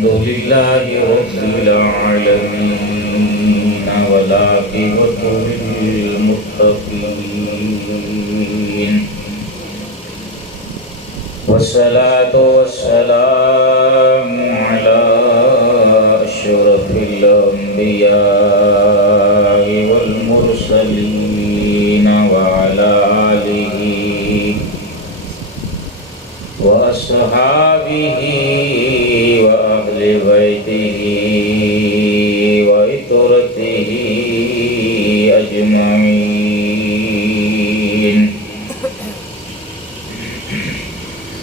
الحمد لله رب العالمين والعاقبة للمتقين والصلاة والسلام على أشرف الأنبياء والمرسلين وعلى آله وأصحابه وأهل بيته وعترته أجمعين.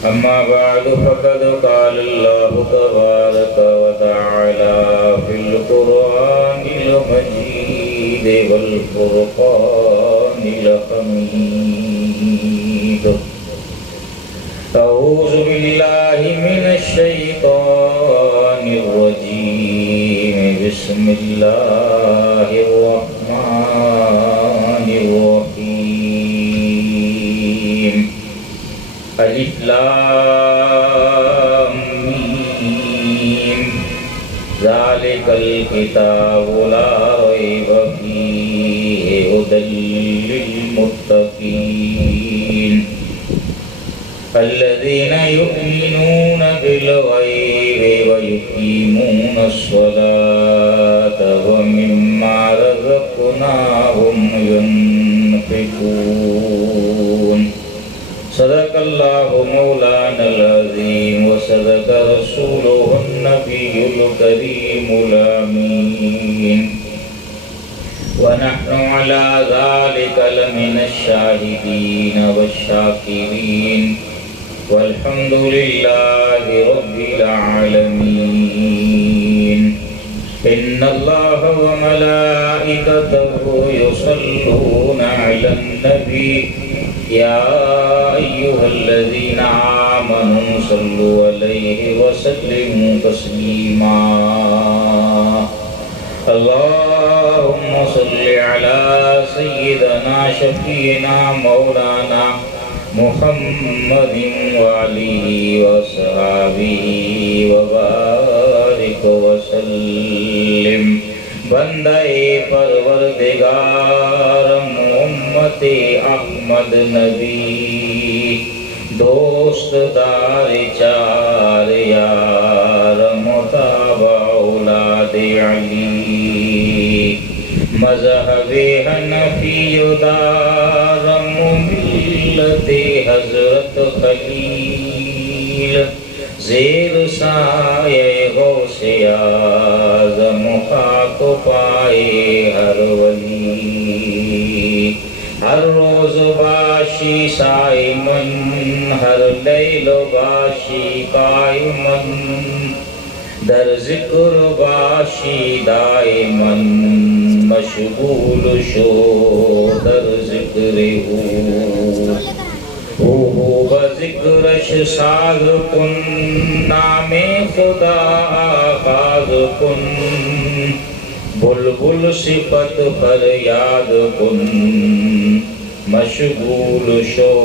أما بعد فقد قال الله تبارك وتعالى في القرآن المجيد والفرقان الحميد. أعوذ بالله من الشيطان الرجيم. بسم الله الرحمن الرحيم. ألف لام ميم. ذلك الكتاب لا ريب فيه هدى للمتقين الذين يؤمنون بالغيب ويقيمون الصلاة ومما رزقناهم ينفقون. صدق الله مولانا العظيم وصدق رسوله النبي الكريم الأمين ونحن على ذلك لمن الشاهدين والشاكرين والحمد لله رب العالمين. إن الله وملائكته يصلون على النبي يا أيها الذين آمنوا صلوا عليه وسلموا تسليما. اللهم صل على سيدنا شفيعنا مولانا محمد وعليه وصحابه وبارك وسلم. بندہ پروردگار محمد احمد نبی دوست دار چار یار متابع اولاد علی مذہب حنفی دار ملت حضرت خلیل زیر سایہ غوث اعظم خاک پائے ہر ولی. ہر روز باشی سائمن ہر لیل باشی قائمن در ذکر باشی دائمن مشغول شو در ذکر ہو بذکرش ساز کن نام خدا آغاز کن بلبل صفت پر یاد کن مشغول شو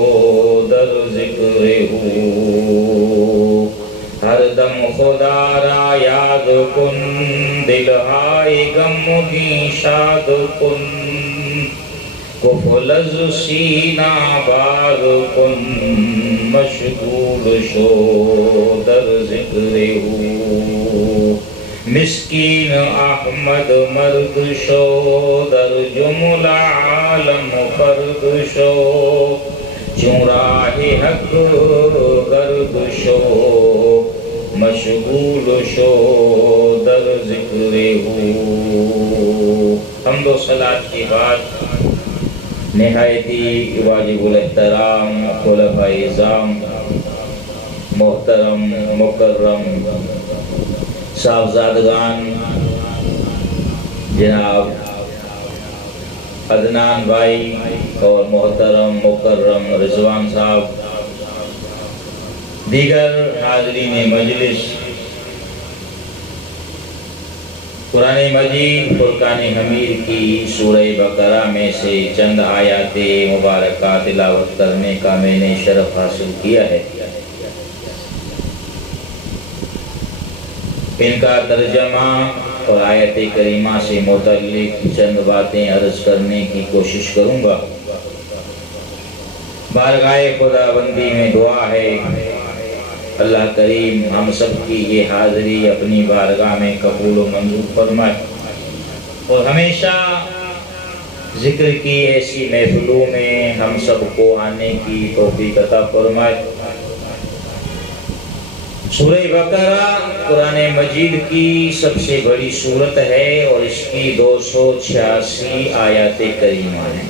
در ذکر ہو. ہر دم خدا را یاد کن دل ہائے غمگین شاد کن کفلز سینہ باز کن مشغول شو در ذکر ہو. مسکین احمد مرد شو در جملہ عالم فرد شو چون راہ حق گرد شو مشغول شو در ذکر ہو. حمد و صلاۃ کے بعد نہایتی واجب الاحترام خلفاء اعظام محترم مکرم صاحبزادگان جناب عدنان بھائی اور محترم مکرم رضوان صاحب دیگر حاضرین مجلس قرآن مجید فرقان حمید کی سورہ بقرہ میں سے چند آیات مبارکہ تلاوت کرنے کا میں نے شرف حاصل کیا ہے. ان کا ترجمہ اور آیت کریمہ سے متعلق چند باتیں عرض کرنے کی کوشش کروں گا۔ بارگاہ خدا بندی میں دعا ہے اللہ کریم ہم سب کی یہ حاضری اپنی بارگاہ میں قبول و منظور فرمائے، اور ہمیشہ ذکر کی ایسی محفلوں میں ہم سب کو آنے کی توفیق عطا فرمائے۔ سورہ بقرہ قرآن مجید کی سب سے بڑی سورت ہے اور اس کی 286 آیات کریمہ ہیں،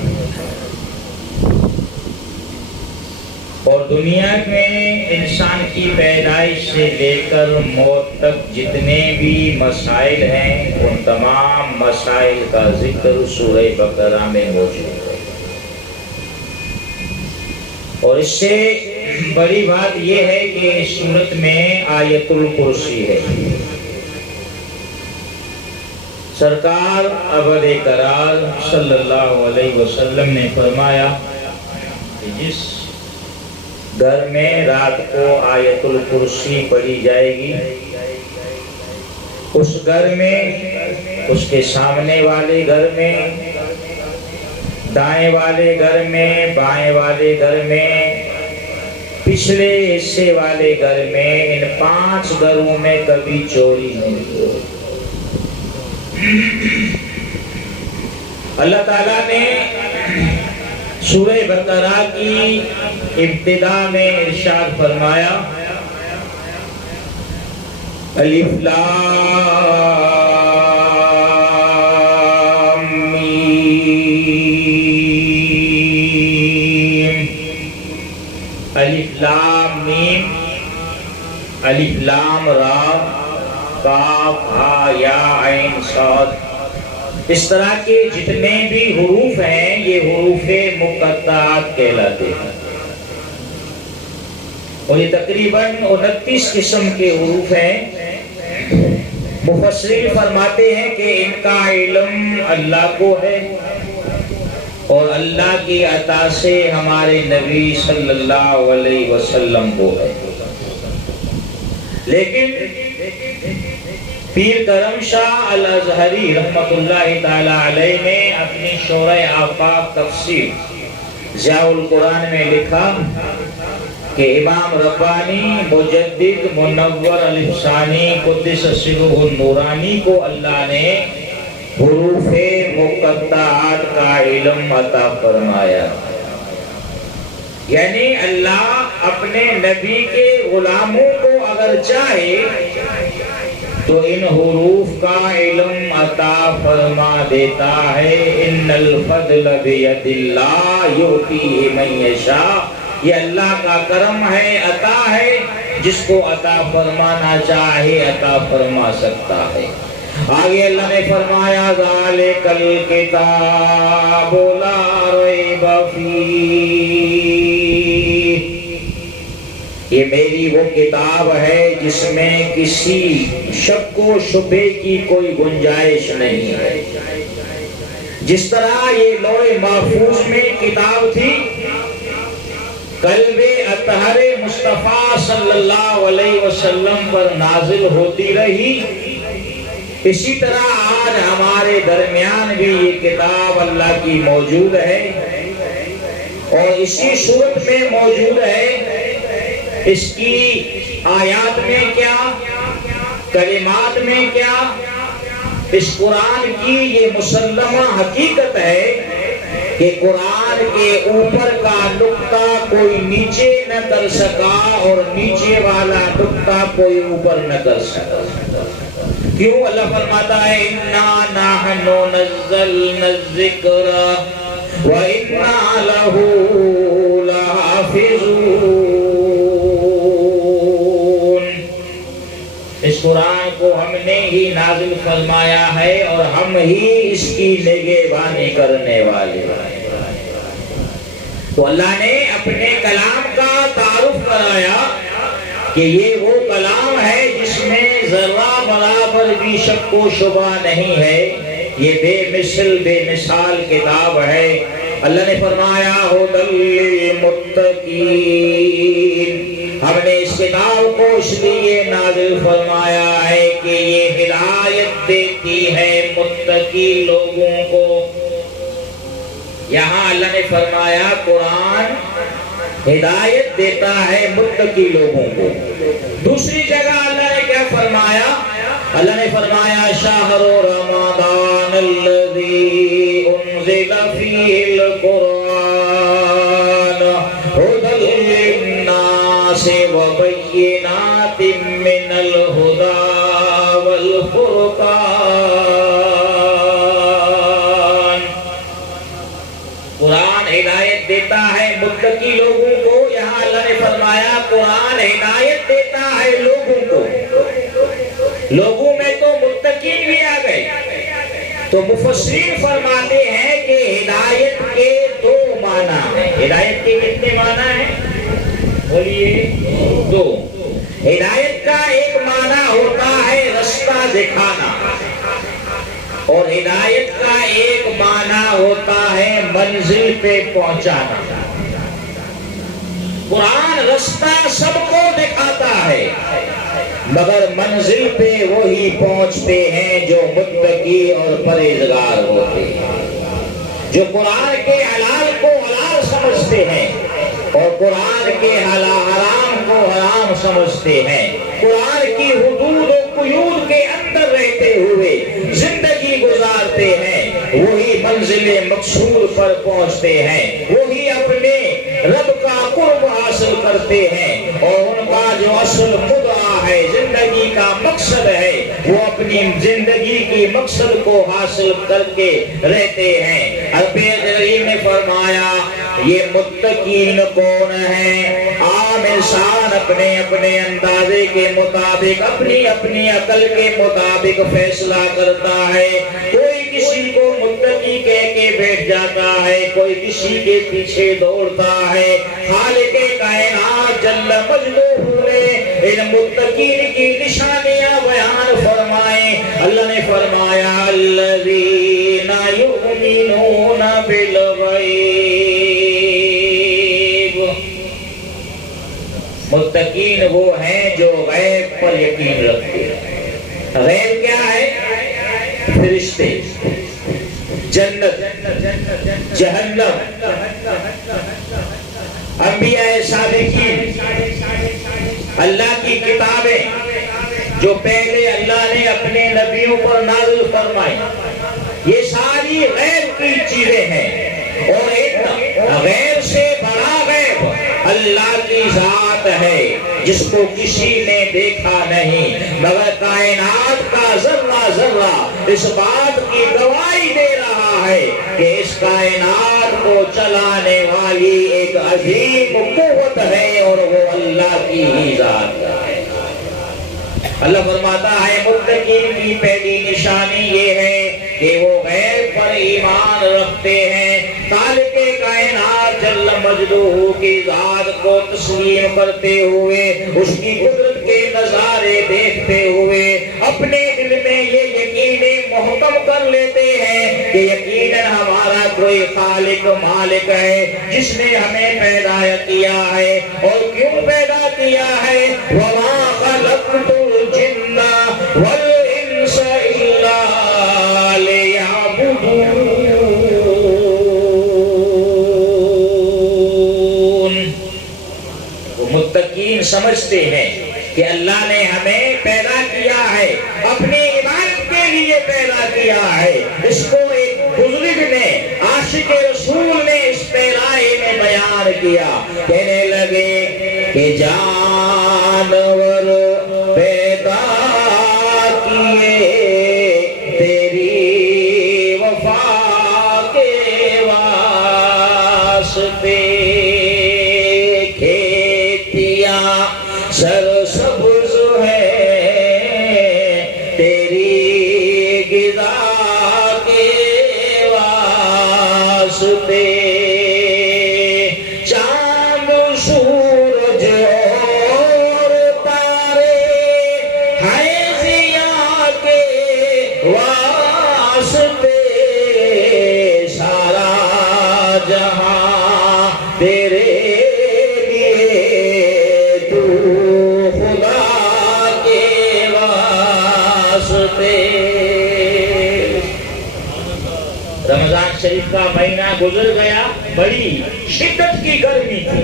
اور دنیا میں انسان کی پیدائش سے لے کر موت تک جتنے بھی مسائل ہیں ان تمام مسائل کا ذکر سورہ بقرہ میں موجود ہے۔ اور اس سے بڑی بات یہ ہے کہ اس سورت میں آیت الکرسی ہے۔ سرکار ابد قرار صلی اللہ علیہ وسلم نے فرمایا کہ جس گھر میں رات کو آیت الکرسی پڑھی جائے گی اس گھر میں، اس کے سامنے والے گھر میں، دائیں والے گھر میں، بائیں والے گھر میں، پچھلے حصے والے گھر میں، ان 5 گھروں میں کبھی چوری نہیں ہوئی۔ اللہ تعالیٰ نے سورہ بقرہ کی ابتدا میں ارشاد فرمایا الف لام میم، الف لام میم، الف لام را، کاف ہا یا عین صاد، اس طرح کے جتنے بھی حروف ہیں یہ حروف مقطعات کہلاتے ہیں، اور یہ تقریباً 29 قسم کے حروف ہیں۔ مفسرین فرماتے ہیں کہ ان کا علم اللہ کو ہے اور اللہ کی عطا سے ہمارے نبی صلی اللہ علیہ وسلم کو ہے، لیکن پیر کرم شاہ الازہری رحمت اللہ تعالی علیہ نے اپنی شورہ آفاق تفسیر ضیاء القرآن میں لکھا کہ امام ربانی مجدد منور الفسانی قدس سرہ النورانی کو اللہ نے حروف مقطعات کا علم عطا فرمایا، یعنی اللہ اپنے نبی کے غلاموں کو اگر چاہے تو ان حروف کا علم عطا فرما دیتا ہے۔ ان الفضل بید اللہ یؤتیہ من یشاء، یہ اللہ کا کرم ہے، عطا ہے، جس کو عطا فرمانا چاہے عطا فرما سکتا ہے۔ آگے اللہ نے فرمایا ذالک الکتاب لا ریب فیہ، یہ میری وہ کتاب ہے جس میں کسی شک و شبے کی کوئی گنجائش نہیں ہے۔ جس طرح یہ لوح محفوظ میں کتاب تھی، قلب اطہر مصطفیٰ صلی اللہ علیہ وسلم پر نازل ہوتی رہی، اسی طرح آج ہمارے درمیان بھی یہ کتاب اللہ کی موجود ہے، اور اسی صورت میں موجود ہے۔ اس کی آیات میں کیا، کلمات میں کیا، اس قرآن کی یہ مسلمہ حقیقت ہے کہ قرآن کے اوپر کا نقطہ کوئی نیچے نہ کر سکا اور نیچے والا نقطہ کوئی اوپر نہ کر سکا۔ کیوں؟ اللہ فرماتا ہے اِنَّا نَحْنُ نَزَّلْنَا الذِّكْرَ وَإِنَّا لَهُ لَحَافِظُونَ۔ اس قرآن کو ہم نے ہی نازل فرمایا ہے اور ہم ہی اس کی نگہبانی کرنے والے ہیں۔ تو اللہ نے اپنے کلام کا تعارف کرایا کہ یہ وہ کلام ہے جس میں ذرہ برابر بھی شک و شبہ نہیں ہے، یہ بے مثل بے مثال کتاب ہے۔ اللہ نے فرمایا ھدی للمتقین، ہم نے اس کتاب کو اس لیے نازل فرمایا ہے کہ یہ ہدایت دیتی ہے متقی لوگوں کو۔ یہاں اللہ نے فرمایا قرآن ہدایت دیتا ہے متقی لوگوں کو۔ دوسری جگہ اللہ نے کیا فرمایا؟ اللہ نے فرمایا شہر رمضان الذی انزل فیہ القرآن ھدی للناس وبینات من الہدی والفرقان۔ قرآن ہدایت دیتا ہے متقی لوگوں کو۔ یہاں اللہ نے فرمایا قرآن ہدایت دیتا ہے لوگوں کو۔ لوگوں میں تو متقین بھی آ گئے۔ تو مفسرین فرماتے ہیں کہ ہدایت کے دو معنی ہیں۔ ہدایت کے کتنے معنی ہیں؟ بولیے دو۔ ہدایت کا ایک معنی ہوتا ہے رستہ دکھانا، اور ہدایت کا ایک معنی ہوتا ہے منزل پہ پہنچانا۔ قرآن رستہ سب کو دکھاتا ہے، مگر منزل پہ وہی پہنچتے ہیں جو متقی اور پرہیزگار ہوتے ہیں، جو قرآن کے حلال کو حلال سمجھتے ہیں اور قرآن کے حرام کو حرام سمجھتے ہیں، قرآن کی حدود و قیود کے اندر رہتے ہوئے زندگی گزارتے ہیں، وہی منزل مقصود پر پہنچتے ہیں، وہی اپنے رب کا قرب حاصل کرتے ہیں، اور ان کا جو اصل مدعا ہے، زندگی کا مقصد ہے، وہ اپنی زندگی کی مقصد کو حاصل کر کے رہتے ہیں۔ رب کریم نے فرمایا یہ متقین کون ہیں؟ عام انسان اپنے اپنے اندازے کے مطابق، اپنی اپنی عقل کے مطابق فیصلہ کرتا ہے۔ کوئی کسی کو متقی کہہ کے بیٹھ جاتا ہے، کوئی کسی کے پیچھے دوڑتا ہے۔ خالق کائنات جل مجدہ نے ان متقین کی نشانیاں بیان فرمائیں۔ اللہ نے فرمایا الذین یؤمنون بالغیب، متقین وہ ہیں جو غیب پر یقین رکھتے ہیں۔ غیب کیا ہے؟ فرشتے، جنت، جہنم، انبیاء صادقین، اللہ کی کتابیں جو پہلے اللہ نے اپنے نبیوں پر نازل فرمائی، یہ ساری غیب کی چیزیں ہیں۔ اور ایک غیب سے بڑا غیب اللہ کی ذات ہے، جس کو کسی نے دیکھا نہیں، مگر کائنات کا ذرہ ذرہ اس بات کی گواہی دے رہا ہے کہ اس کائنات کو چلانے والی ایک عظیم قوت ہے، اور وہ اللہ کی ہی ذات ہے۔ اللہ فرماتا ہے متقین کی پہلی نشانی یہ ہے کہ وہ غیب پر ایمان رکھتے ہیں، خالق کائنات جل مجدہ کی ذات کو تسلیم کرتے ہوئے، اس کی قدرت کے نظارے دیکھتے ہوئے اپنے دل میں یہ یقین محکم کر لیتے ہیں کہ یقیناً ہمارا کوئی خالق مالک ہے، جس نے ہمیں پیدا کیا ہے۔ اور کیوں پیدا کیا ہے؟ وَمَا خَلَقْتُ الْجِنَّ وَالْإِنسَ إِلَّا لِيَعْبُدُونَ۔ وہ متقین سمجھتے ہیں کہ اللہ نے ہمیں پیدا کیا ہے، اپنی عبادت کے لیے پیدا کیا ہے۔ اس کو ایک بزرگ نے، عاشق رسول نے اس پیرائے میں بیان کیا، کہنے لگے کہ جانور پیدا کیے تیری وفا کے واسطے، کھیتیاں سرسبز ہے تیری غذا کے واسطے، چاند سورج اور تارے ہیں ضیاء کے واسطے، سارا جہاں تیرے لیے تو گزر گیا، بڑی شدت کی گرمی تھی،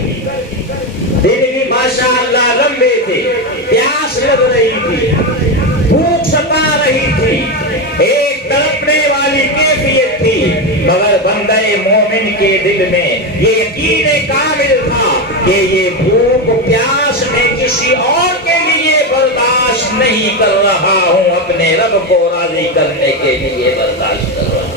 دن بھی ماشاءاللہ لمبے تھے، پیاس لگ رہی تھی، بھوک ستا رہی تھی، ایک تڑپنے والی کیفیت تھی، مگر بندہ مومن کے دل میں یہ یقین کامل تھا کہ یہ بھوک پیاس میں کسی اور کے لیے برداشت نہیں کر رہا ہوں، اپنے رب کو راضی کرنے کے لیے برداشت کر رہا ہوں۔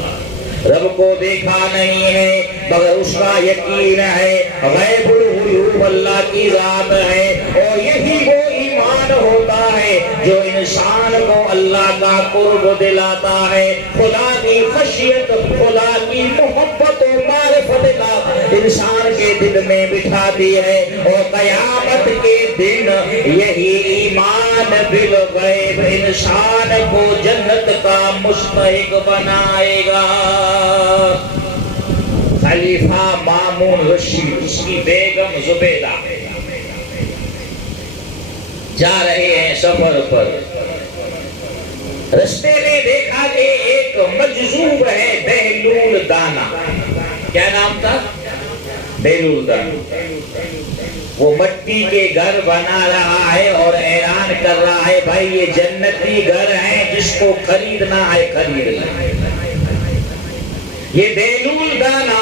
رب کو دیکھا نہیں ہے مگر اس کا یقین ہے، غیب الغیوب اللہ کی ذات ہے، اور یہی وہ ایمان ہوتا ہے جو انسان کو اللہ کا قرب دلاتا ہے، خدا کی خشیت، خدا کی محبت و معرفت کا انسان کے دل میں بٹھاتی ہے، اور قیامت کے دن یہی ایمان بالغیب انسان کو جنت کا مستحق بنائے گا۔ خلیفہ مامون رشید، اس کی بیگم زبیدہ جا رہے ہیں سفر پر، رستے میں دیکھا کہ ایک مجذوب ہے بہلول دانا، کیا نام تھا؟ بہلول دانا۔ وہ مٹی کے گھر بنا رہا ہے اور اعلان کر رہا ہے بھائی یہ جنتی گھر ہے، جس کو خریدنا ہے خرید لیں۔ یہ بہلول دانا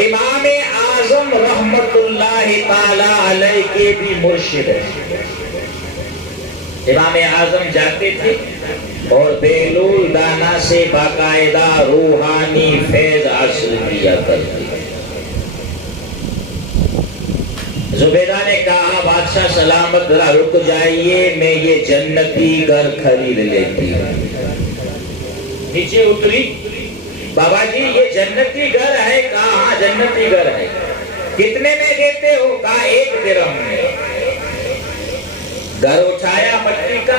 امام اعظم رحمت اللہ تعالی علیہ کے بھی مرشد ہے۔ امام اعظم جاتے تھے اور بہلول دانا سے باقاعدہ روحانی فیض حاصل کیا کرتے۔ زبیدہ نے کہا بادشاہ سلامت ذرا رک جائیے، میں یہ جنتی گھر خرید لیتی ہوں۔ نیچے اتری، بابا جی یہ جنتی گھر ہے؟ کہا ہاں جنتی گھر ہے۔ کتنے میں دیتے ہو؟ کہا 1 درہم میں۔ گھر اٹھایا مٹی کا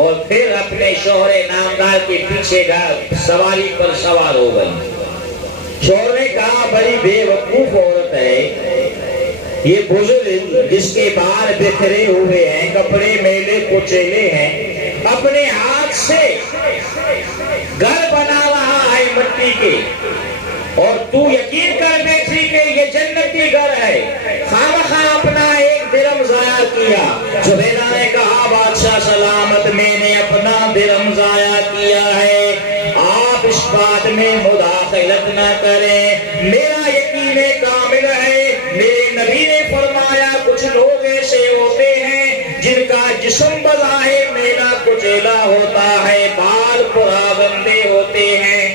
اور پھر اپنے شوہر نامدار کے پیچھے سواری پر سوار ہو گئی۔ شوہر نے کہا بڑی بے وقوف عورت ہے، یہ بزرگ جس کے بال بکھرے ہوئے ہیں، کپڑے میلے کچیلے ہیں، اپنے ہاتھ سے گھر بنا رہا ہے مٹی کے، اور تو یقین کر بیٹھی کہ یہ جنتی گھر ہے، خامخواہ اپنا 1 درہم ضائع کیا۔ زبیدہ نے کہا بادشاہ سلامت میں نے اپنا درہم ضائع کیا ہے، آپ اس بات میں مداخلت نہ کریں، میرا یقین کامل ہے، میرے نبی نے فرمایا کچھ لوگ ایسے ہوتے ہیں جن کا جسم بظاہر میلا کچیلا ہوتا ہے، بال پورا گندے ہوتے ہیں،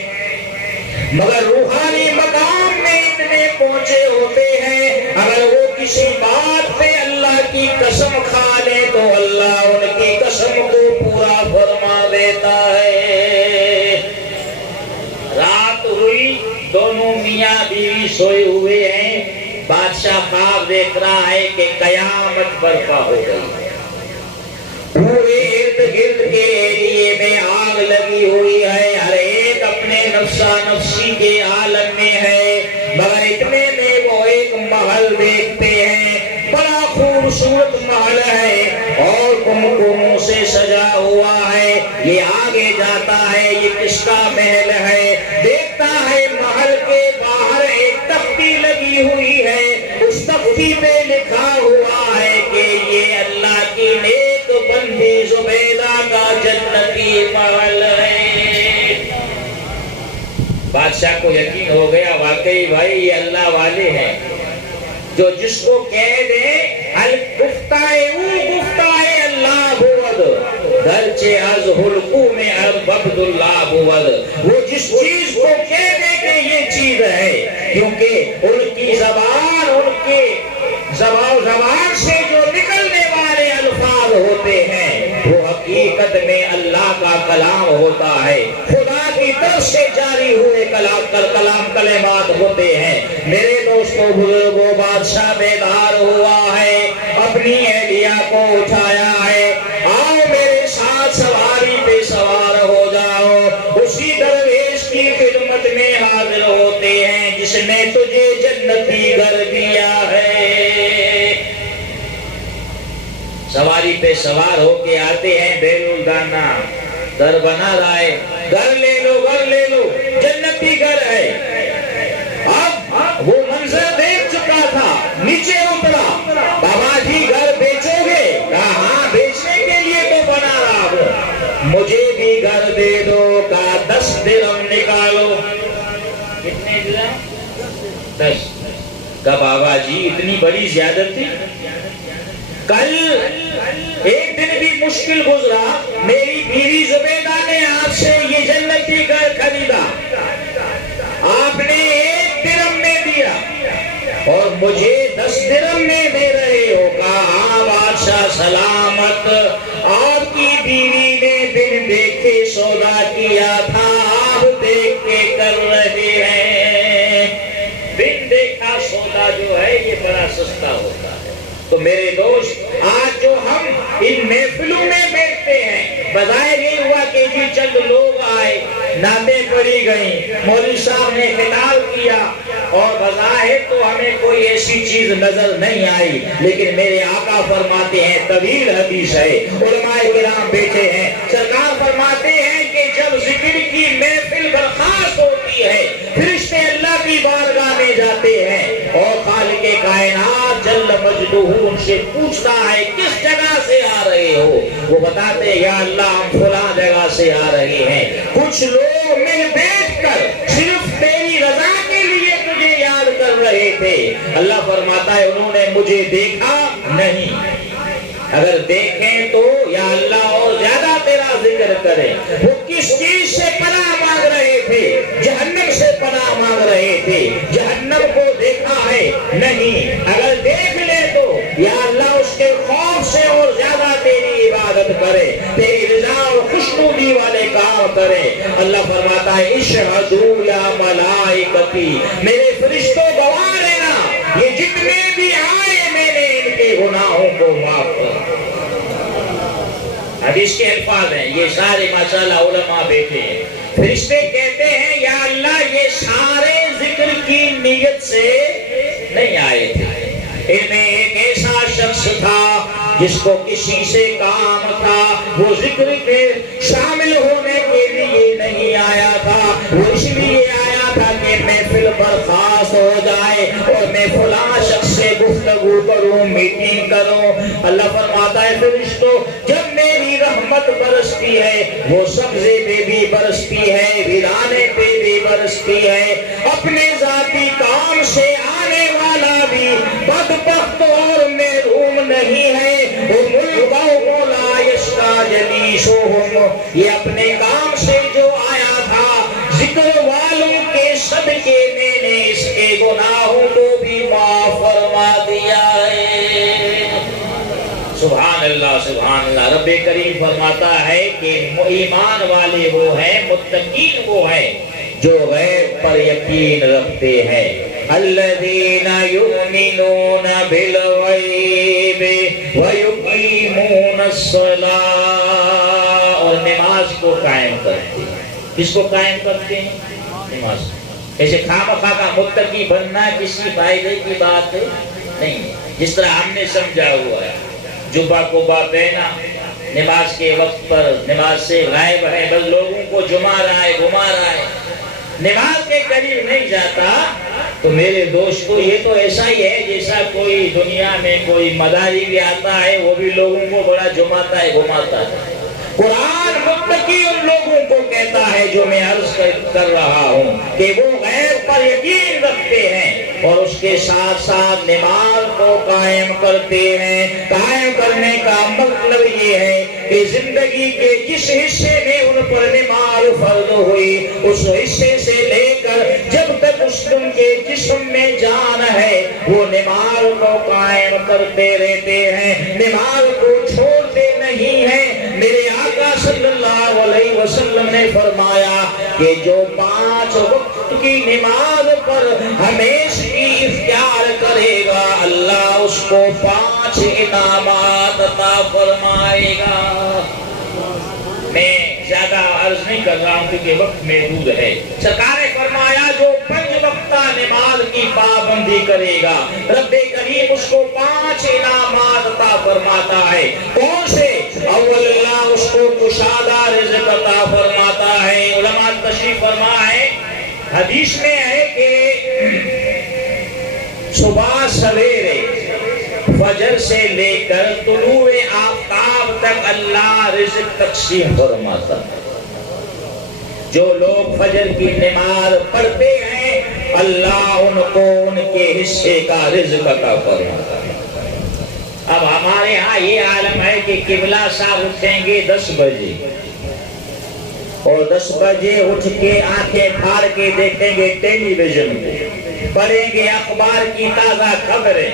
مگر روحانی مقام میں اتنے پہنچے ہوتے ہیں، اگر وہ کسی بات پہ اللہ کی قسم کھا لے تو اللہ ان کی قسم کو پورا فرما دیتا ہے۔ رات ہوئی، دونوں میاں بیوی سوئے ہوئے ہیں، بادشاہ خواب دیکھ رہا ہے کہ قیامت برپا ہو گئی، پورے ارد گرد کے ایریے میں آگ لگی ہوئی ہے، ہر ایک اپنے نفسا نفسی کے عالم میں ہے، مگر اتنے میں وہ ایک محل دیکھتے ہیں، بڑا خوبصورت محل ہے اور کمکموں سے سجا ہوا ہے، یہ آگے جاتا ہے، یہ کس کا محل ہے؟ دیکھتا ہے محل کے باہر ایک تختی لگی ہوئی ہے، اس تختی پہ لکھا ہوا ہے کہ یہ اللہ کی نیک بندی زبیدہ کا جنتی محل ہے۔ بادشاہ کو یقین ہو گیا واقعی بھائی یہ اللہ والے ہیں، جو جس کو کہہ دے الگفتہ او گفتہ اللہ بود گرچہ از حلقوم عبد اللہ بود، وہ جس چیز کو کہہ دے کہ یہ چیز ہے، کیونکہ ان کی زبان، ان کے زبان سے جو نکلنے والے الفاظ ہوتے ہیں وہ حقیقت میں اللہ کا کلام ہوتا ہے، خدا کی طرف سے جاری ہوئے کلمات ہوتے ہیں۔ میرے دوستوں بزرگوں، بادشاہ بیدار ہوا ہے، اپنی اہلیہ کو اٹھایا ہے، آؤ میرے ساتھ سواری پہ سوار ہو جاؤ، اسی درویش کی خدمت میں حاضر ہوتے ہیں جس نے تجھے جنتی گھر دیا ہے۔ سواری پہ سوار ہو کے آتے ہیں، بہلول دانا در بنا رہا ہے، گھر لے لو گھر لے لو، جنت جنتی گھر ہے۔ اب وہ منظر دیکھ چکا تھا، نیچے اترا، بابا جی گھر بیچو گے؟ کہا ہاں بیچنے کے لیے تو بنا رہا ہوں، مجھے بھی گھر دے دو۔ کہا 10 درہم نکالو۔ کتنے درہم؟ 10۔ کہا بابا جی اتنی بڑی زیادتی؟ کل ایک دن بھی مشکل گزرا، میری بیوی زبیدہ نے آپ سے یہ جنتی گھر خریدا، آپ نے 1 درہم میں دیا اور مجھے 10 درہم میں دے رہے ہو۔ کہا ہاں بادشاہ سلامت، آپ کی بیوی نے بن دیکھے سودا کیا تھا، آپ دیکھ کے کر رہے ہیں۔ بن دیکھا سودا جو ہے یہ بڑا سستا ہوتا ہے۔ تو میرے دوست، آج جو ہم ان محفلوں میں بیٹھتے ہیں، بظاہر یہ ہوا کہ جی چند لوگ آئے، نعتیں پڑھی گئیں، مولوی صاحب نے خطاب کیا اور بظاہر تو ہمیں کوئی ایسی چیز نظر نہیں آئی، لیکن میرے آقا فرماتے ہیں طویل حدیث ہے، علماء کرام بیٹھے ہیں، سرکار فرماتے ہیں کہ جب ذکر کی محفل برخاست ہوتی ہے، فرشتے اللہ کی بارگاہ میں جاتے ہیں اور خالق کائنات جل مجدہ ان سے پوچھتا ہے کس جگہ سے آ رہے ہو؟ وہ بتاتے ہیں یا اللہ ہم فلاں جگہ سے آ رہے ہیں۔ کچھ لوگ مل بیٹھ کر صرف تیری رضا کے لیے تجھے یاد کر رہے تھے۔ اللہ فرماتا ہے انہوں نے مجھے دیکھا نہیں، اگر دیکھیں تو یا اللہ اور زیادہ تیرا ذکر کریں۔ وہ کس چیز سے پناہ مانگ رہے تھے؟ جہنم سے پناہ مانگ رہے تھے، جہنم کو دیکھا ہے نہیں، اگر دیکھ لے تو یا اللہ اس کے خوف سے اور زیادہ تیری عبادت کرے، تیری رضا اور خوشنودی والے کام کرے۔ اللہ فرماتا ہے اشہدوا یا ملائکتی، میرے فرشتوں گواہ رہنا، یہ جتنے بھی آئے میں نے ان کے گناہوں کو معاف کر۔ حدیث کے الفاظ ہیں، یہ سارے ماشاءاللہ علماء بیٹھے ہیں۔ فرشتے کہتے ہیں یا اللہ یہ سارے ذکر کی نیت سے نہیں آئے تھے، ان میں ایک ایسا شخص تھا جس کو کسی سے کام تھا، وہ ذکر کے شامل ہونے کے لیے نہیں آیا تھا، وہ اس لیے آیا تھا کہ محفل برخاست ہو جائے اور میں فلاں شخص سے گفتگو کروں، میٹنگ کروں۔ اللہ فرماتا ہے فرشتوں جب میری رحمت برستی ہے وہ سبزے پہ بھی برستی ہے، ویرانے پہ بھی برستی ہے، اپنے ذاتی کام سے آنے والا بھی بدبخت اور محروم نہیں ہے۔ یہ اپنے کام سے جو آیا تھا، ذکر والوں کے صدقے میں نے اس کے گناہوں کو بھی معاف فرما دیا ہے۔ سبحان اللہ سبحان اللہ۔ رب کریم فرماتا ہے کہ ایمان والے وہ ہیں، متقین وہ ہیں جو غیب پر یقین رکھتے ہیں۔ الذین یؤمنون بالغیب ویقیمون الصلاۃ، اور نماز کو قائم کرتے ہیں۔ کس کو قائم کرتے ہیں؟ نماز۔ ایسے خامخواہ کا متقی بننا کسی فائدے کی بات نہیں ہے، جس طرح ہم نے سمجھا ہوا ہے، جبہ کوبہ پہنا، نماز کے وقت پر نماز سے غائب ہے، بس لوگوں کو جما رہا ہے، گھما رہا ہے، نماز کے قریب نہیں جاتا۔ تو میرے دوستو یہ تو ایسا ہی ہے جیسا کوئی دنیا میں کوئی مداری بھی آتا ہے، وہ بھی لوگوں کو بڑا جماتا ہے، گھماتا ہے۔ قرآن متقی ان لوگوں کو کہتا ہے جو میں عرض کر رہا ہوں کہ وہ غیب پر یقین رکھتے ہیں اور اس کے ساتھ ساتھ نماز کو قائم کرتے ہیں۔ قائم کرنے کا مطلب یہ ہے کہ زندگی کے جس حصے میں ان پر نماز فرض ہوئی، اس حصے سے لے کر جب تک اس کے جسم میں جان ہے وہ نماز کو قائم کرتے رہتے ہیں، نماز کو چھوڑتے نہیں ہیں۔ میرے آقا صلی اللہ علیہ وسلم نے فرمایا کہ جو 5 وقت کی نماز پر ہمیشگی اختیار کرے گا، اللہ اس کو 5 انعامات عطا فرمائے گا۔ میں زیادہ عرض نہیں کر رہا ہوں کیونکہ وقت محدود ہے۔ سرکار نے فرمایا جو 5 وقتہ نماز کی پابندی کرے گا، رب کریم اس کو 5 انعامات عطا فرماتا ہے۔ کون سے؟ اول اللہ اس کو کشادہ رزق عطا فرماتا ہے۔ علماء تشریف فرما ہے حدیث میں ہے کہ صبح سویرے فجر سے لے کر طلوع آفتاب تک اللہ رزق تقسیم فرماتا ہے۔ جو لوگ فجر کی نماز پڑھتے ہیں اللہ ان کو ان کے حصے کا رزق عطا فرماتا ہے۔ اب ہمارے ہاں یہ عالم ہے کہ قبلہ صاحب اٹھیں گے 10 بجے اور 10 بجے اٹھ کے آنکھیں پھاڑ کے دیکھیں گے ٹیلی ویژن کو، پڑھیں گے اخبار کی تازہ خبریں،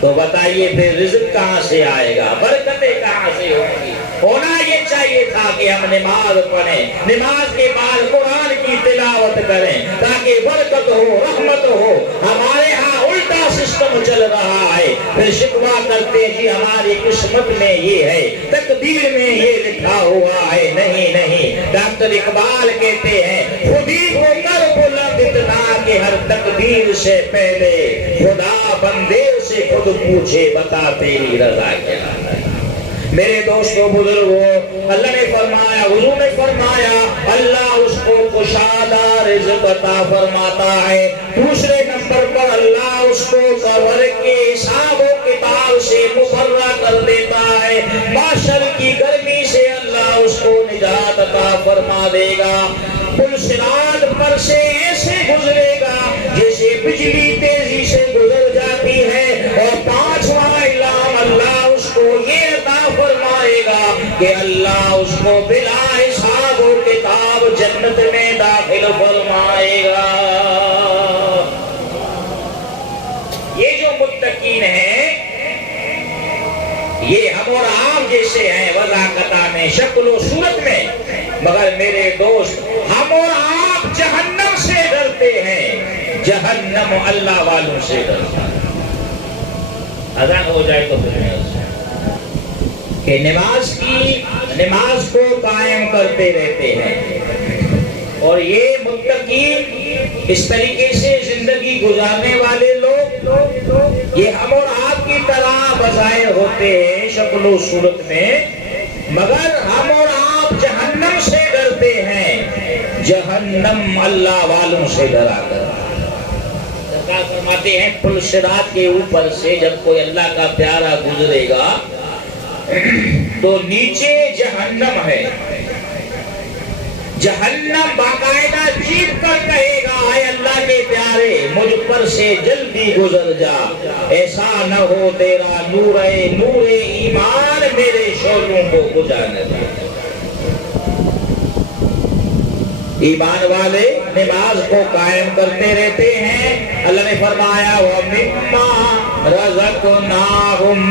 تو بتائیے پھر رزق کہاں سے آئے گا، برکتیں کہاں سے ہوں گی؟ ہونا یہ چاہیے تھا کہ ہم نماز پڑھیں، نماز کے بعد قرآن کی تلاوت کریں تاکہ برکت ہو، رحمت ہو۔ ہمارے ہاں الٹا سسٹم چل رہا ہے، پھر شکوہ کرتے جی ہماری قسمت میں یہ ہے، تقدیر میں یہ لکھا ہوا ہے۔ نہیں نہیں، ڈاکٹر اقبال کہتے ہیں خود ہی کو کر بلند اتنا کہ ہر تقدیر سے پہلے خدا بندے سے خود پوچھے بتا تیری رضا کیا ہے۔ میرے دوستو بزرگوں، اللہ نے فرمایا، حضور نے فرمایا اللہ اس کو کشادہ رزق عطا فرماتا ہے۔ دوسرے نمبر پر اللہ اس کو قبر کے حساب و کتاب سے مبرہ کر دیتا ہے، معاشر کی گرمی سے اللہ اس کو نجات عطا فرما دے گا۔ پل صراط پر سے ایسے گزرے گا جیسے بجلی تیزی سے گزر جاتی ہے، اور 5واں اعلان اللہ اس کو یہ عطا فرمائے گا کہ اللہ اس کو بلا حساب و کتاب جنت میں داخل فرمائے گا۔ یہ جو متقین ہیں یہ ہم اور آپ جیسے ہیں وضاحتہ میں، شکل و صورت میں، مگر میرے دوست ہم اور آپ جہنم سے ڈرتے ہیں، جہنم اللہ والوں سے ڈرتا ہے۔ اذان ہو جائے تو کہ نماز کو قائم کرتے رہتے ہیں، اور یہ متقین اس طریقے سے زندگی گزارنے والے لوگ یہ ہم اور آپ کی طرح بظاہر ہوتے ہیں شکل و صورت میں، مگر ہم اور آپ جہنم سے ڈرتے ہیں، جہنم اللہ والوں سے ڈرا کر۔ سرکار فرماتے ہیں پل صراط کے اوپر سے جب کوئی اللہ کا پیارا گزرے گا تو نیچے جہنم ہے، جہنم باقاعدہ چیخ کر کہے گا اے اللہ کے پیارے مجھ پر سے جلدی گزر جا، ایسا نہ ہو تیرا نور ایمان میرے شعلوں کو بجھا نہ دے۔ ایمان والے نماز کو قائم کرتے رہتے ہیں۔ اللہ نے فرمایا وَمِمَّا رَزَقْنَاهُمْ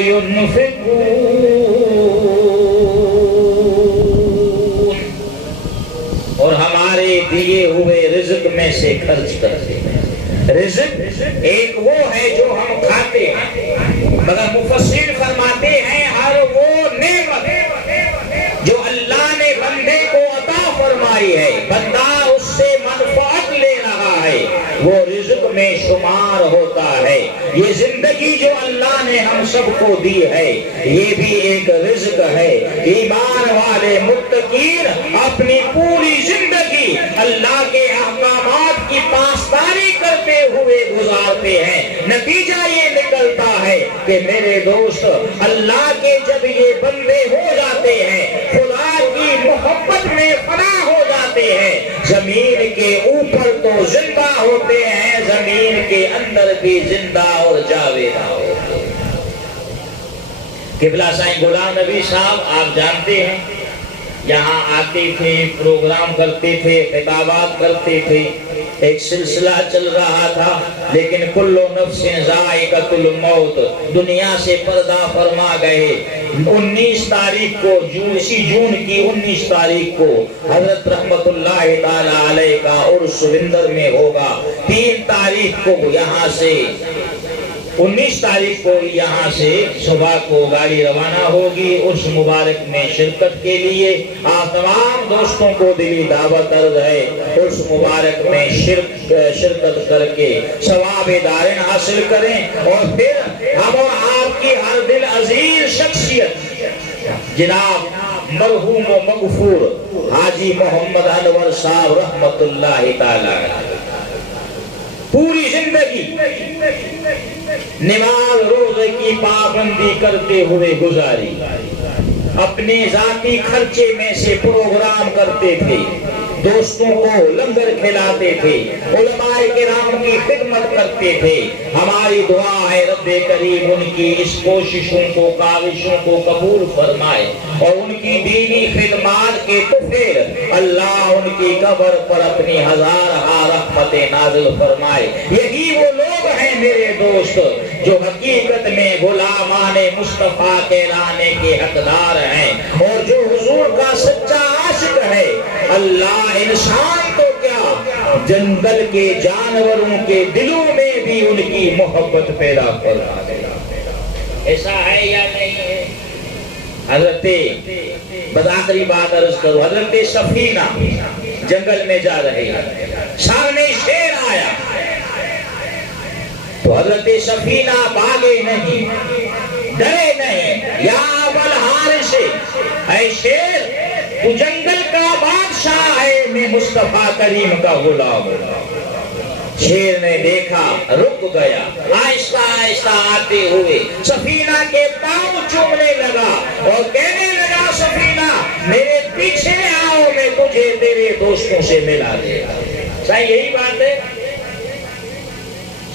يُنْفِقُونَ، اور ہمارے دیے ہوئے رزق میں سے خرچ کرتے ہیں۔ رزق ایک وہ ہے جو ہم کھاتے ہیں، مگر مفسر فرماتے ہیں ہر وہ نعمت جو اللہ نے بندے کو عطا فرمائی ہے، بندہ اس سے منفعت لے رہا ہے، وہ رزق میں شمار ہوتا ہے۔ یہ زندگی جو اللہ نے ہم سب کو دی ہے یہ بھی ایک رزق ہے۔ ایمان والے متقین اپنی پوری زندگی اللہ کے احکامات کی پاسداری کرتے ہوئے گزارتے ہیں۔ نتیجہ یہ نکلتا ہے کہ میرے دوست اللہ کے جب یہ بندے ہو جاتے ہیں، خدا کی محبت میں فنا ہو جاتے ہیں، زمین کے اوپر تو زندہ ہوتے ہیں، زمین کے اندر بھی زندہ اور جاویدہ ہوتے ہیں۔ قبلہ سائیں غلام نبی صاحب آپ جانتے ہیں یہاں آتے تھے، پروگرام کرتے تھے، خطابات کرتے تھے، ایک سلسلہ چل رہا تھا، لیکن کل نفس ذائقۃ الموت دنیا سے پردہ فرما گئے۔ 19 تاریخ کو اسی جون کی 19 تاریخ کو حضرت رحمت اللہ تعالی علیہ کا عرس وندر میں ہوگا۔ 3 تاریخ کو یہاں سے 19 تاریخ کو یہاں سے صبح کو گاڑی روانہ ہوگی اس مبارک میں شرکت کے لیے۔ آپ تمام دوستوں کو دلی دعوت عرض ہے اس مبارک میں شرکت کر کے ثواب دارین حاصل کریں، اور پھر ہم اور آپ کی ہر دل عزیز شخصیت جناب مرحوم و مغفور حاجی محمد انور صاحب رحمت اللہ تعالی علیہ پوری زندگی نماز روزے کی پابندی کرتے ہوئے گزاری، اپنے ذاتی خرچے میں سے پروگرام کرتے تھے، دوستوں کو لنگر کھلاتے تھے، علماء کرام کی خدمت کرتے تھے۔ ہماری دعا ہے رب کریم ان کی اس کوششوں کو کاوشوں کو قبول فرمائے اور ان کی دینی خدمات کے طفیل اللہ ان کی قبر پر اپنی ہزارہ رحمتیں نازل فرمائے۔ یہی وہ لوگ ہیں میرے دوست جو حقیقت میں غلامان مصطفیٰ کہلانے کے حقدار ہیں اور جو حضور کا سچا عاشق ہے۔ اللہ انسان تو کیا جنگل کے جانوروں کے دلوں میں بھی ان کی محبت پیدا کرتا ہے۔ ایسا ہے یا نہیں ہے؟ حضرت بآخری بات عرض کرو، حضرت سفینہ جنگل میں جا رہے ہیں، سامنے شیر آیا تو حضرت سفینہ بھاگے نہیں، ڈرے نہیں۔ یا ابل حارث، اے شیر تو جنگل کا بادشاہ ہے، میں مصطفیٰ کریم کا غلام ہوں۔ شیر نے دیکھا، رک گیا، آہستہ آہستہ آتے ہوئے سفینہ کے پاؤں چومنے لگا اور کہنے لگا سفینہ میرے پیچھے آؤ، میں تجھے تیرے دوستوں سے ملا دے گا۔ صحیح یہی بات ہے،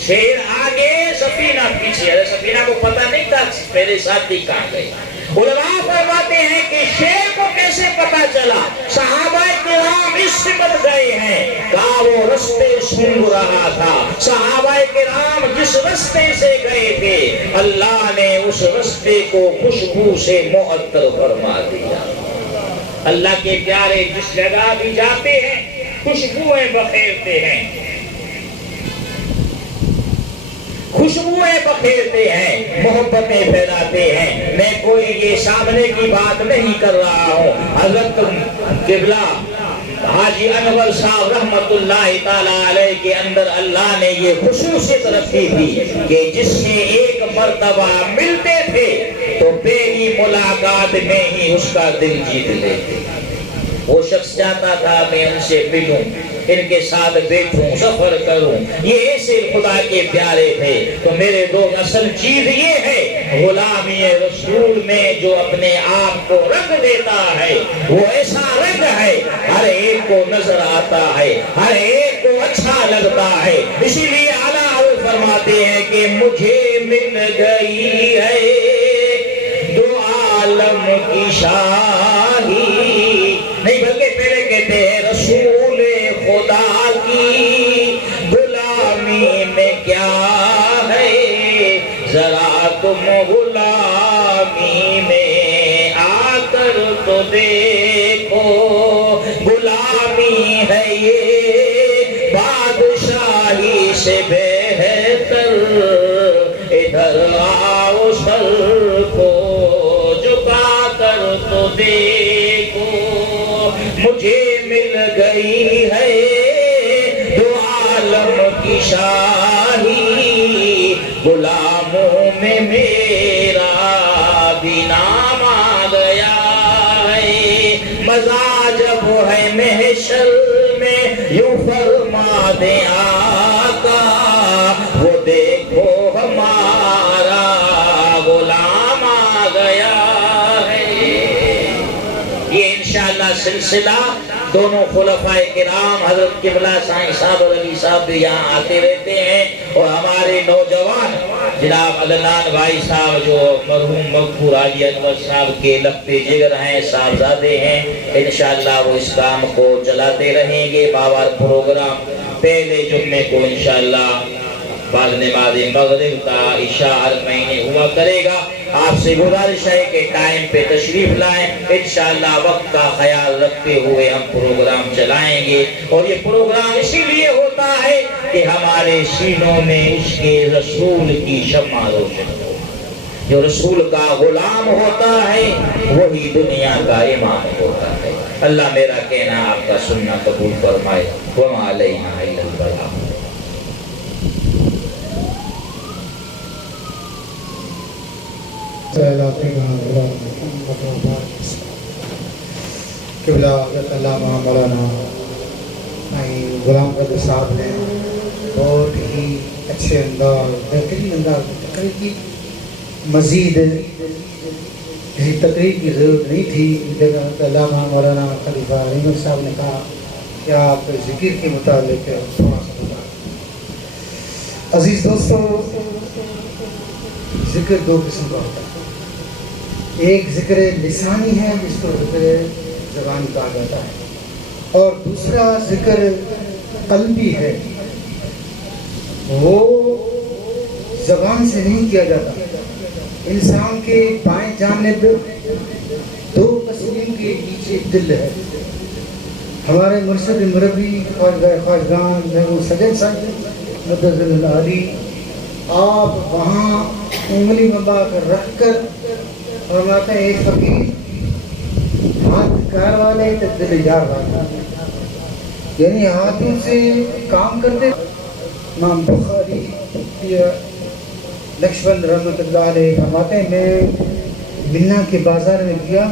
شیر آگے سفینہ پیچھے۔ سفینہ کو پتہ نہیں تھا میرے ساتھی کہاں گئے۔ علماء فرماتے ہیں کہ شیر کو کیسے پتا چلا؟ صحابہ کرام اس سمت گئے ہیں، کہا وہ رستے سونگ رہا تھا۔ صحابہ کرام جس رستے سے گئے تھے اللہ نے اس رستے کو خوشبو سے معطر فرما دیا۔ اللہ کے پیارے جس جگہ بھی جاتے ہیں خوشبوئیں بخیرتے ہیں، خوشبوئیں بخیرتے ہیں، محبتیں پھیلاتے ہیں۔ میں کوئی یہ سامنے کی بات نہیں کر رہا ہوں، حضرت قبلہ حاجی انور صاحب رحمت اللہ تعالیٰ علیہ کے اندر اللہ نے یہ خصوصیت رکھی تھی کہ جس سے ایک مرتبہ ملتے تھے تو پہلی ملاقات میں ہی اس کا دل جیت لیتے۔ وہ شخص چاہتا تھا میں ان سے ملوں، ان کے ساتھ بیٹھوں، سفر کروں، یہ ایسے خدا کے پیارے تھے۔ تو میرے دوست اصل چیز یہ ہے غلامی رسول میں جو اپنے آپ کو رنگ دیتا ہے وہ ایسا رنگ ہے ہر ایک کو نظر آتا ہے، ہر ایک کو اچھا لگتا ہے۔ اسی لیے اعلیٰ حضرت فرماتے ہیں کہ مجھے مل گئی ہے دو عالم کی شاہی، نہیں بلکہ پہلے کہتے ہیں رسول خدا کی غلامی میں کیا ہے، ذرا تم غلامی میں آ کر تو دیکھو، غلامی ہے یہ بادشاہی سے بہتر، ادھر آؤ سر کو جھکا کر تو دیکھو، مجھے مل گئی ہے دو عالم کی شاہی، غلاموں میں میرا بھی نام آ گیا ہے، مزہ جب ہے محشر میں یوں فرما دے آقا، وہ دیکھو ہمارا غلام آ گیا ہے۔ یہ انشاءاللہ سلسلہ دونوں خلفائے کرام حضرت قبلہ سائیں صاحب اور علی صاحب بھی یہاں آتے رہتے ہیں، اور ہمارے نوجوان جناب عدنان بھائی صاحب جو مرحوم مغفور حاجی انور صاحب کے لپے جگر ہیں، صاحبزادے ہیں، انشاءاللہ وہ اس کام کو چلاتے رہیں گے۔ باور پروگرام پہلے جمعے کو انشاءاللہ بعد نماز مغرب تا عشاء ہر مہینے ہوا کرے گا۔ آپ سے گزارش ہے کہ ٹائم پہ تشریف لائیں، انشاءاللہ وقت کا خیال رکھتے ہوئے ہم پروگرام چلائیں گے، اور یہ پروگرام اسی لیے ہوتا ہے کہ ہمارے سینوں میں عشق رسول کی شمع روشن ہو۔ جو رسول کا غلام ہوتا ہے وہی دنیا کا امام ہوتا ہے۔ اللہ میرا کہنا آپ کا سننا قبول فرمائے۔ وما علینا الا البلاغ۔ قبلہ علامہ مولانا غلام قادر صاحب نے بہت ہی اچھے انداز بہترین انداز میں تقریر کی. مزید کسی تقریر کی ضرورت نہیں تھی، لیکن علامہ مولانا خلیفہ احمد صاحب نے کہا کہ آپ ذکر کے متعلق تھوڑا سا بتائیں. عزیز دوستو، ذکر دو قسم کا ہوتا ہے. ایک ذکر لسانی ہے جس کو ذکر زبانی کہا جاتا ہے، اور دوسرا ذکر قلبی ہے. وہ زبان سے نہیں کیا جاتا. انسان کے بائیں جانب دو قسم کے نیچے دل ہے. ہمارے مرشد مربی خواجگان محمود سجن صاحب مدد العالی، آپ وہاں انگلی مبا کر رکھ کر فرماتے ہیں ایک فقیر ہاتھ کار والے تو دل یار والا، یعنی ہاتھوں سے کام کرتے. امام بخاری نقشبند رحمۃ اللہ علیہ فرماتے ہیں میں منا کے بازار میں گیا،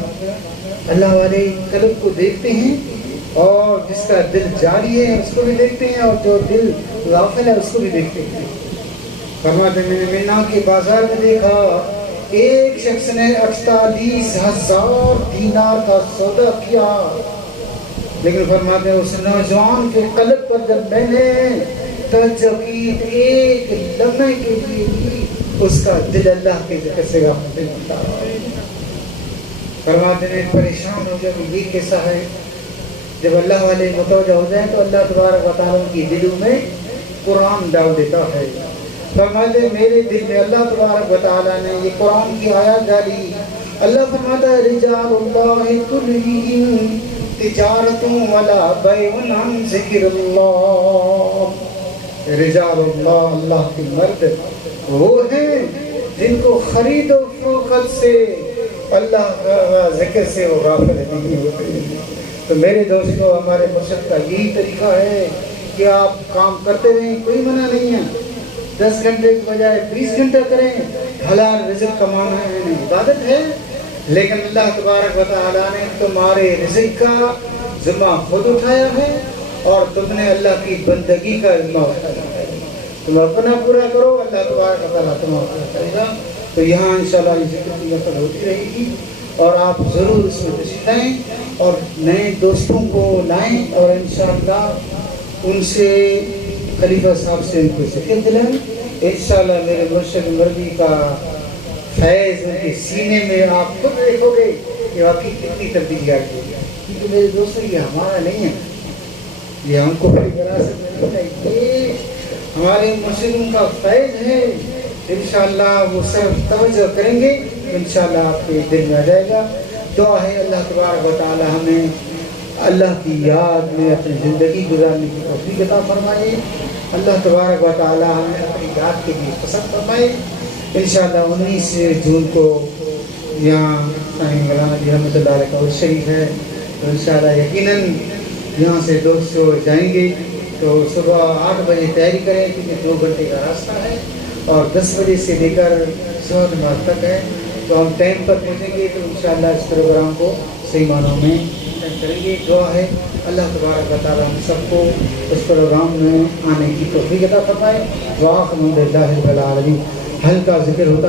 اللہ والے قلب کو دیکھتے ہیں اور جس کا دل جاری ہے اس کو بھی دیکھتے ہیں اور جو دل غافل ہے اس کو بھی دیکھتے ہیں. فرماتے ہیں میں نے منا کے بازار میں دیکھا ایک شخص نے 48,000 دینار کا سودا کیا، لیکن فرماتے ہیں اس نوجوان کے قلب پر جب میں نے توجہ کی ایک لمحے کے لیے بھی اس کا دل اللہ کے ذکر سے غافل ہوتا ہے. فرماتے ہیں پریشان ہو گیا کہ یہ کیسا ہے. جب اللہ والے متوجہ ہو جائیں تو اللہ تبارک و تعالیٰ کی دلوں میں قرآن ڈال دیتا ہے. فرماتے ہیں میرے دل میں اللہ تبارک و تعالیٰ نے یہ قرآن کی آیات ڈالی. اللہ فرماتا ہے رجال اللہ تلہیہم تجارت ولا بیع عن ذکر اللہ. رجال اللہ، اللہ کے مرد وہ ہیں جن کو خرید و فروخت سے اللہ کا ذکر سے وہ غافل نہیں ہوتے. تو میرے دوستو، ہمارے مرشد کا یہی طریقہ ہے کہ آپ کام کرتے رہیں، کوئی منع نہیں ہے. 10 گھنٹے کے بجائے 20 گھنٹہ کریں. حلال رزق کمانا ہے عبادت ہے، لیکن اللہ تبارک و تعالیٰ نے تمہارے رزق کا ذمہ خود اٹھایا ہے اور تم نے اللہ کی بندگی کا ذمہ اٹھایا ہے. تم اپنا پورا کرو، اللہ تبارک و تعالیٰ تمہارا پورا کرے گا. تو یہاں انشاءاللہ یہ ذکر کی نقل ہوتی رہے گی اور آپ ضرور اس میں تشریف لائیں اور نئے دوستوں کو لائیں اور انشاءاللہ ان سے خلیفہ صاحب سے ان کو ذکر دلائیں. انشاءاللہ میرے مرشد مربی کا فیض ان کے سینے میں آپ خود دیکھو گے کہ واقعی کتنی تبدیلی آئی ہے. کیونکہ میرے دوستوں یہ ہمارا نہیں ہے، یہ ہم کو بڑی وراثت میں ملتا ہے، یہ ہمارے مرشدوں کا فیض ہے. انشاءاللہ وہ صرف توجہ کریں گے انشاءاللہ آپ کے دل میں آ جائے گا. دعا ہے اللہ تبارک و تعالی ہمیں اللہ کی یاد میں اپنی زندگی گزارنے کی توفیق عطا فرمائے. اللہ تبارک و تعالی ہمیں اپنی یاد کے لیے پسند فرمائے. انشاءاللہ 19 جون کو یہاں سائیں مولانا جی رحمۃ اللہ علیہ کا شریف ہے. تو انشاءاللہ یقیناً یہاں سے دوست جائیں گے تو صبح 8 بجے تیاری کریں کیونکہ 2 گھنٹے کا راستہ ہے اور 10 بجے سے لے کر صبح نماز تک ہے. تو ہم ٹائم پر پہنچیں گے تو انشاءاللہ اس پروگرام کو صحیح معنوں میں کریں گے. دعا ہے اللہ تبارک و تعالیٰ ہم سب کو اس پروگرام میں آنے کی توفیق عطا فرمائے. وآخر الحمد للہ رب العالمین. ہلکا ذکر ہوتا